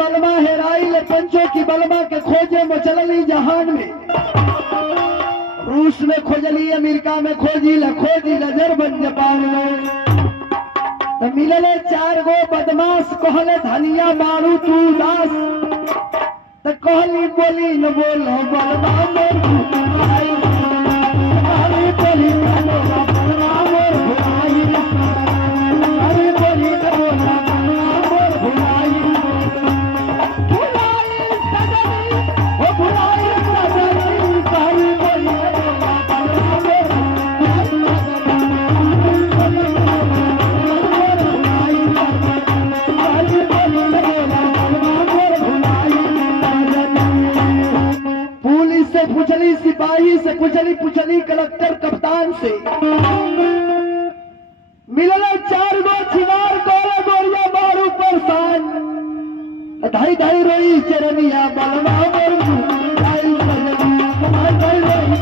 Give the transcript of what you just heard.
बलमा हेराइल पंचों की बलमा के खोजे में चलली जहान में। रूस में खोजली, अमेरिका में खोजी जर्मन जापान में। तो मिलले 4 गो बदमाश, कहले धनिया मारू तू दास। तो कहली बोली न बोलो बलमा मोर भुलाई, कहली बोली न बोलो बलमा मोर भुलाई, कहली बोली न बोलो बलमा मोर भुलाई। भुलाई सजनी ओ भुलाई सजनी, कहली बोली न बोलो बलमा मोर से पूछली, सिपाही से पूछली कलेक्टर कप्तान से। मिलले 4 गो छिनार गोले गोरिया मारू परेशान। धाई धाई रोई चरनिया बलमा मोर भुलाई सजनी, धाई धाई रोई